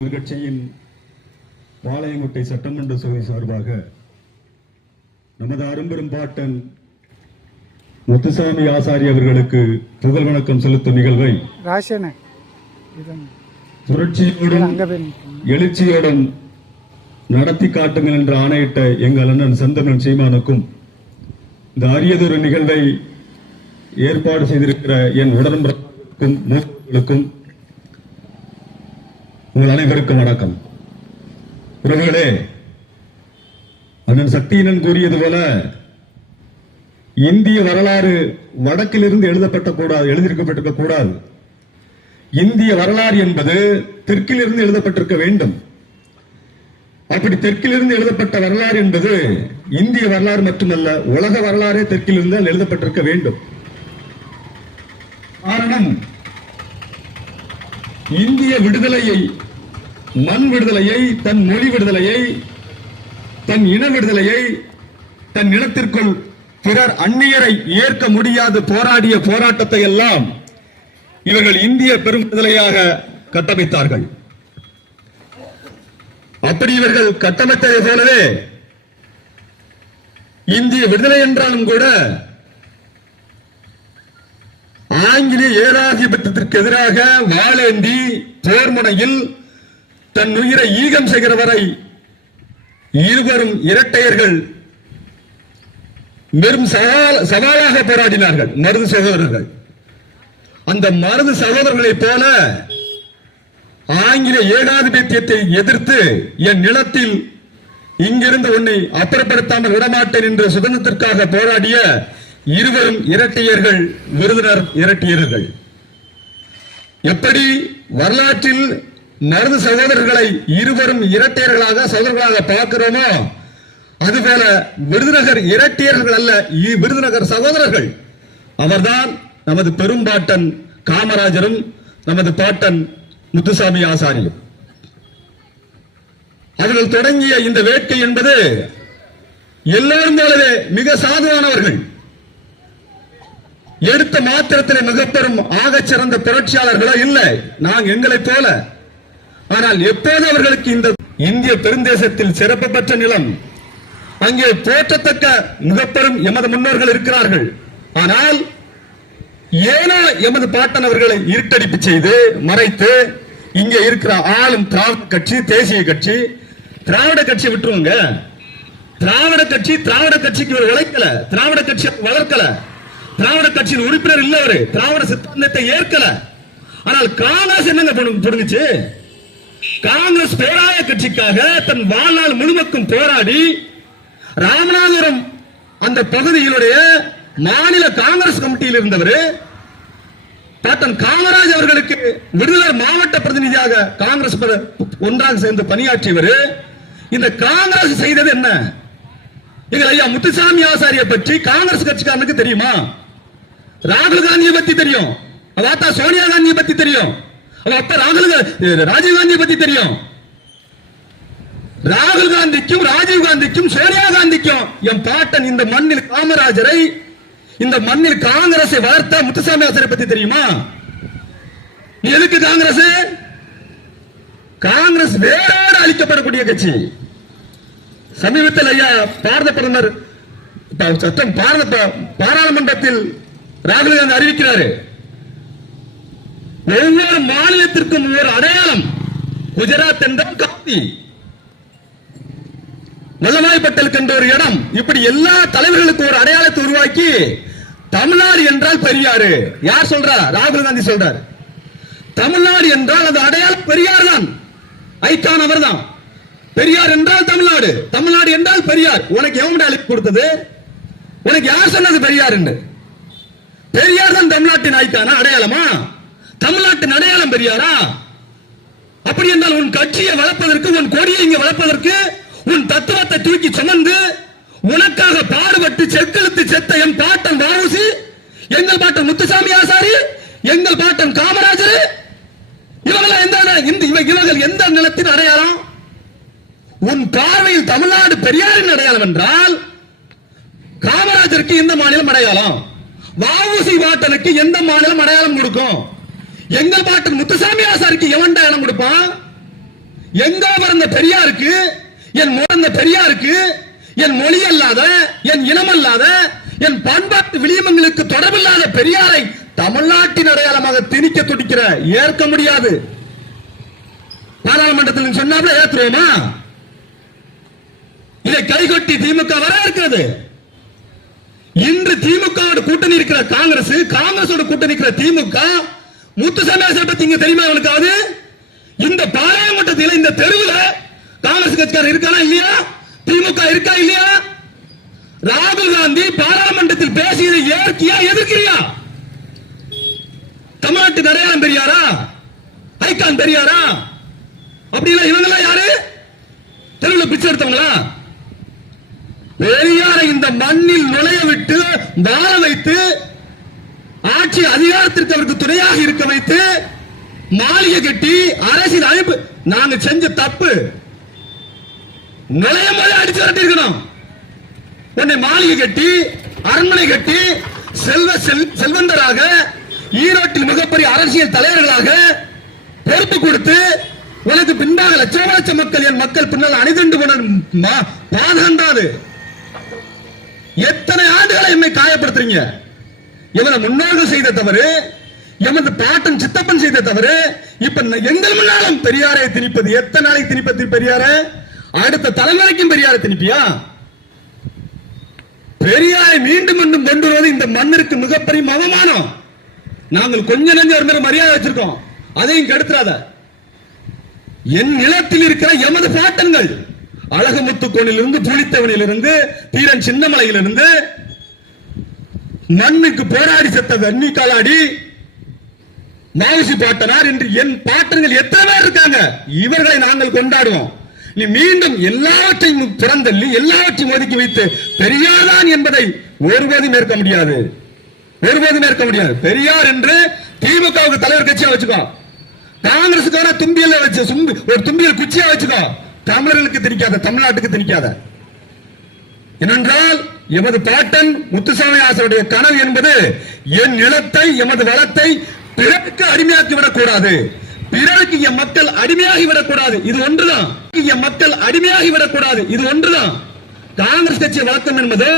கட்சியின் பாளையங்கோட்டை சட்டமன்ற தொகுதி சார்பாக நமது அரும்பெரும் பாட்டன் முத்துசாமி ஆசாரி அவர்களுக்கு புகழ் வணக்கம் செலுத்தும் நிகழ்வை புரட்சியோடும் எழுச்சியோடும் நடத்தி காட்டுங்கள் என்று ஆணையிட்ட எங்கள் அண்ணன் செந்தமிழ் சீமானுக்கும் இந்த அரியதொரு நிகழ்வை ஏற்பாடு செய்திருக்கிற என் உடன்பிறக்கும் மூத்தவர்களுக்கும் உங்கள் அனைவருக்கும் வணக்கம். உறவுகளே அண்ணன் சக்தியினன் கூறியது போல இந்திய வரலாறு வடக்கிலிருந்து எழுதப்பட்ட கூடாது எழுதியிருக்கப்பட்டிருக்க கூடாது. இந்திய வரலாறு என்பது தெற்கிலிருந்து எழுதப்பட்டிருக்க வேண்டும். அப்படி தெற்கிலிருந்து எழுதப்பட்ட வரலாறு என்பது இந்திய வரலாறு மட்டுமல்ல உலக வரலாறே தெற்கிலிருந்து எழுதப்பட்டிருக்க வேண்டும். காரணம் இந்திய விடுதலையை மண் விடுதலையை தன் மொழி விடுதலையை தன் இன விடுதலையை தன் இனத்திற்குள் பிறர் அந்நியரை ஏற்க முடியாது போராடிய போராட்டத்தை எல்லாம் இவர்கள் இந்திய பெரும் விடுதலையாக கட்டமைத்தார்கள். அப்படி இவர்கள் கட்டமைத்ததை போலவே இந்திய விடுதலை என்றாலும் கூட ஆங்கிலேய ஏகாதிபத்தியத்திற்கு எதிராக வாளேந்தி போர்முனையில் தன் உயிரை ஈகம் செய்கிற வரை இருவரும் இரட்டையர்கள் வெறும் சவால் சவாலாக போராடினார்கள் மருது சகோதரர்கள். அந்த மருது சகோதரர்களை போல ஆங்கில ஏகாதிபத்தியத்தை எதிர்த்து என் நிலத்தில் இங்கிருந்து உன்னை அப்புறப்படுத்தாமல் விடமாட்டேன் என்ற சுதந்திரத்திற்காக போராடிய இருவரும் இரட்டையர்கள் விருதுனர் இரட்டியர்கள். எப்படி வரலாற்றில் மருது சகோதரர்களை இருவரும் இரட்டையர்களாக சகோதரர்களாக பார்க்கிறோமோ? அதுபோல விருதுநகர் இரட்டையர்கள் அல்ல இ- விருதுநகர் சகோதரர்கள். அவர்தான் நமது பெரும்பாட்டன் காமராஜரும் நமது பாட்டன் முத்துசாமி ஆசாரியும். அவர்கள் தொடங்கிய இந்த வேட்கை என்பது எல்லோரும் போலவே மிக சாதுவானவர்கள். எடுத்த மாத்திரத்திலே மிகப்பெரும் ஆகச் சிறந்த புரட்சியாளர்களோ இல்லை. நாங்கள் எங்களைப் போல. ஆனால் எப்போது அவர்களுக்கு இந்த இந்திய பெருந்தேசத்தில் சிறப்பு பெற்ற நிலம்? அங்கே போற்றத்தக்க மிகப்பெரும் எமது முன்னோர்கள் இருக்கிறார்கள். ஆனால் ஏனோ எமது பாட்டன் அவர்களை இருட்டடிப்பு செய்து மறைத்து இங்கே இருக்கிற ஆளும் திராவிட கட்சி தேசிய கட்சி திராவிட கட்சியை விட்டுருவாங்க திராவிட கட்சி திராவிட கட்சிக்கு இவர் இழைக்கல. திராவிட கட்சி வளர்க்கல. திராவிட கட்சியின் உறுப்பினர் இல்ல அவரு. திராவிட சித்தாந்தத்தை ஏற்கல. ஆனால் காங்கிரஸ் என்னங்க பண்ணு- காங்கிரஸ் பேராய கட்சிக்காக தன் வாழ்நாள் முழுவதும் போராடி ராமநாதபுரம் அந்த பகுதியினுடைய மாநில காங்கிரஸ் கமிட்டியில் இருந்தவர் பாட்டன் காமராஜ் அவர்களுக்கு விருதுநகர் மாவட்ட பிரதிநிதியாக காங்கிரஸ் ஒன்றாக சேர்ந்து பணியாற்றியவர். இந்த காங்கிரஸ் செய்தது என்ன? எங்கள் ஐயா முத்துசாமி ஆசாரிய பற்றி காங்கிரஸ் கட்சிக்காரனுக்கு தெரியுமா? ராகுல் காந்தியை பத்தி தெரியும். சோனியா காந்தியை பத்தி தெரியும். அப்பா ராகுல் ராஜீவ் காந்தியை பத்தி தெரியும். ராகுல் காந்திக்கும் ராஜீவ் காந்திக்கும் சோனியா காந்திக்கும் என் பாட்டன் இந்த மண்ணில் காமராஜரை இந்த மண்ணில் காங்கிரஸை வளர்த்த முத்துசாமி ஆசாரை பத்தி தெரியுமா? எதுக்கு காங்கிரஸ்? காங்கிரஸ் வேரோடு அழிக்கப்படக்கூடிய கட்சி. சமீபத்தில் ஐயா பாரத பிரதமர் சட்டம் பாரத பாராளுமன்றத்தில் ராகுல் காந்தி அறிவிக்கிறாரு. ஒவ்வொரு மாநிலத்திற்கும் ஒரு அடையாளம். குஜராத் என்றால் காந்தி. வல்லமாய்பட்டலுக்கு என்ற ஒரு இடம். இப்படி எல்லா தலைவர்களுக்கும் ஒரு அடையாளத்தை உருவாக்கி தமிழ்நாடு என்றால் பெரியாரு யார் சொல்றா? ராகுல் காந்தி சொல்றார். தமிழ்நாடு என்றால் அது அடையாளம் பெரியார் தான். ஐக்கான் அவர் தான் பெரியார் என்றால் தமிழ்நாடு. தமிழ்நாடு என்றால் பெரியார். உனக்கு எவன் அழைப்பு கொடுத்தது? உனக்கு யார் சொன்னது பெரியார் என்று பெரியார் தான் தமிழ்நாட்டின் ஐக்கானா அடையாளமா? தமிழ்நாட்டின் அடையாளம் பெரியாரா? அப்படி என்றால் உன் கட்சியை வளர்ப்பதற்கு உன் கொடியை இங்கே வளர்ப்பதற்கு உன் தத்துவத்தை தூக்கி சுமந்து உனக்காக பாடுபட்டு செக்கெழுத்து செத்த என் பாட்டன் வாவுசி எங்கள் பாட்டன் முத்துசாமி ஆசாரி எங்கள் பாட்டன் காமராஜர் இவர்கள் எந்த இந்த இவர்கள் எந்த நிலத்தின் அடையாளம்? உன் பார்வையில் தமிழ்நாடு பெரியாரின் அடையாளம் என்றால் காமராஜருக்கு எந்த மாநிலம் அடையாளம் வாவுசி பாட்டனுக்கு எந்த மாநிலம் அடையாளம் கொடுக்கும்? எங்கள் பாட்டன் முத்துசாமி ஆசாருக்கு எவன்டா இடம் கொடுப்பான்? எங்க பிறந்த பெரியாருக்கு என் முறந்த பெரியாருக்கு என் மொழி அல்லாத என் இனம் அல்லாத என் பண்பாட்டு விளியமங்களுக்கு தொடர்பில்லாத பெரியாரை தமிழ்நாட்டின் அடையாளமாக திணிக்க துடிக்கிற ஏற்க முடியாது. பாராளுமன்றத்தில் சொன்னாப்ல ஏத்துருவோமா இதை கைகொட்டி திமுக வர இருக்கிறது. இன்று திமுக கூட்டணி இருக்கிற காங்கிரஸ் காங்கிரஸோட கூட்டணி இருக்கிற திமுக முத்துசாமி பத்தி இங்க தெரியுமா அவனுக்காவது இந்த பாராளுமன்றத்தில் இந்த தெருவுல காங்கிரஸ் கட்சிக்காரர் இருக்கானா இல்லையா? திமுக இருக்கா இல்லையா? ராகுல் காந்தி பாராளுமன்றத்தில் பேசியதை ஏற்கியா எதிர்க்கிறியா? தமிழ்நாட்டு அடையாளம் பெரியாரா? ஐகான் பெரியாரா? அப்படி இல்ல இவங்கெல்லாம் யாரு? தெருவில் பிச்சை எடுத்தவங்களா? பெரியாரை இந்த மண்ணில் நுழைய விட்டு வாழ வைத்து ஆட்சி அதிகாரத்திற்கு அவருக்கு துணையாக இருக்க வைத்து மாளிகை கட்டி அரசியல் அமைப்பு நாங்க செஞ்ச தப்பு. நிலையம் அடிச்சு விரட்டிருக்கணும் உன்னை மாளிகை கட்டி அரண்மனை கட்டி செல்வ செல்வந்தராக ஈரோட்டில் மிகப்பெரிய அரசியல் தலைவர்களாக பொறுப்பு கொடுத்து உனக்கு பின்னாக லட்சம் லட்ச மக்கள் என் மக்கள் பின்னால் அணிதண்டு போன மா- எத்தனை ஆண்டுகளை என்னை காயப்படுத்துறீங்க? எமது முன்னோர்கள் செய்த தவறு எமது பாட்டன் சித்தப்பன் செய்த தவறு இப்ப எங்கள் முன்னாலும் பெரியாரை திணிப்பது எத்தனை நாளைக்கு திணிப்பது பெரியார? அடுத்த தலைமுறைக்கும் பெரியாரை திணிப்பியா? பெரியாரை மீண்டும் மீண்டும் கொண்டு வருவது இந்த மண்ணிற்கு மிகப்பெரிய அவமானம். நாங்கள் கொஞ்ச நெஞ்ச ஒரு மேல மரியாதை வச்சிருக்கோம். அதையும் கெடுத்துறாத. என் நிலத்தில் இருக்கிற எமது பாட்டன்கள் அழகுமுத்துக்கோனிலிருந்து புலித்தவனிலிருந்து தீரன் சின்னமலையிலிருந்து மண்ணுக்கு போராடி செத்த வெண்ணி காலாடி மாவுசி பாட்டனார் என்று என் பாட்டர்கள் எத்தனை பேர் இருக்காங்க? இவர்களை நாங்கள் கொண்டாடுவோம். நீ மீண்டும் எல்லாவற்றையும் புறந்தள்ளி எல்லாவற்றையும் ஒதுக்கி வைத்து பெரியார்தான் என்பதை ஒருபோதும் ஏற்க முடியாது. ஒருபோதும் ஏற்க முடியாது. பெரியார் என்று திமுகவுக்கு தலைவர் கட்சியா வச்சுக்கோ. காங்கிரசுக்கான தும்பியல்ல வச்சு ஒரு தும்பியல் குச்சியா வச்சுக்கோ. தமிழர்களுக்கு திணிக்காத தமிழ்நாட்டுக்கு திணிக்காத. ஏனென்றால் எமது பாட்டன் முத்துசாமி ஆசருடைய கனவு என்பது என் நிலத்தை எமது வளத்தை பிறருக்கு அடிமையாக்கி விடக்கூடாது பிறருக்கு என் மக்கள் அடிமையாகி விடக்கூடாது இது ஒன்றுதான். என் மக்கள் அடிமையாகி விடக்கூடாது இது ஒன்றுதான். காங்கிரஸ் கட்சி வழக்கம் என்பதோ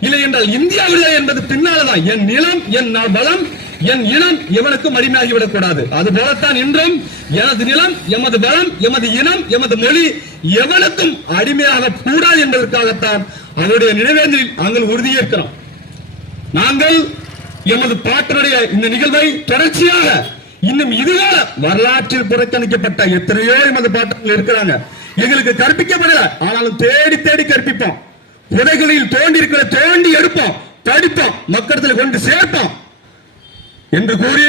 இல்லை என்றால் இந்தியா விடுதலை என்பது பின்னால்தான். என் நிலம் என் பலம் வளம் என் இனம் எவனுக்கும் அடிமையாகி விடக்கூடாது அது போலத்தான் இன்றும் எனது நிலம் எமது பலம் எமது இனம் எமது மொழி எவனுக்கும் அடிமையாக கூடாது என்பதற்காகத்தான் அவருடைய நினைவேந்தலில் நாங்கள் உறுதியேற்கிறோம் நாங்கள் எமது பாட்டனுடைய இந்த நிகழ்வை தொடர்ச்சியாக இன்னும் இதுவரை வரலாற்றில் புறக்கணிக்கப்பட்ட எத்தனையோ எமது பாட்டங்கள் இருக்கிறாங்க. எங்களுக்கு கற்பிக்கப்படல. ஆனாலும் தேடி தேடி கற்பிப்போம். புதைகளில் தோண்டி இருக்கிற தோண்டி எடுப்போம். படிப்போம் மக்களத்தில் கொண்டு சேர்ப்போம். என்று கூறி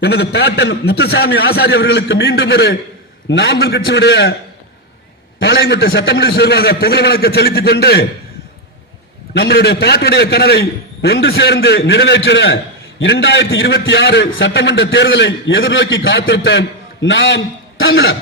எமது பாட்டன் முத்துசாமி ஆசாரி அவர்களுக்கு மீண்டும் ஒரு நாமல் கட்சியுடைய பாளையங்கோட்டை சட்டமன்ற சேர்வாக புகழ் வழக்க செலுத்திக் கொண்டு நம்மளுடைய பாட்டுடைய கனவை ஒன்று சேர்ந்து நிறைவேற்றிட இரண்டாயிரத்தி இருபத்தி ஆறு சட்டமன்ற தேர்தலை எதிர்நோக்கி காத்திருப்போம் நாம் தமிழர்.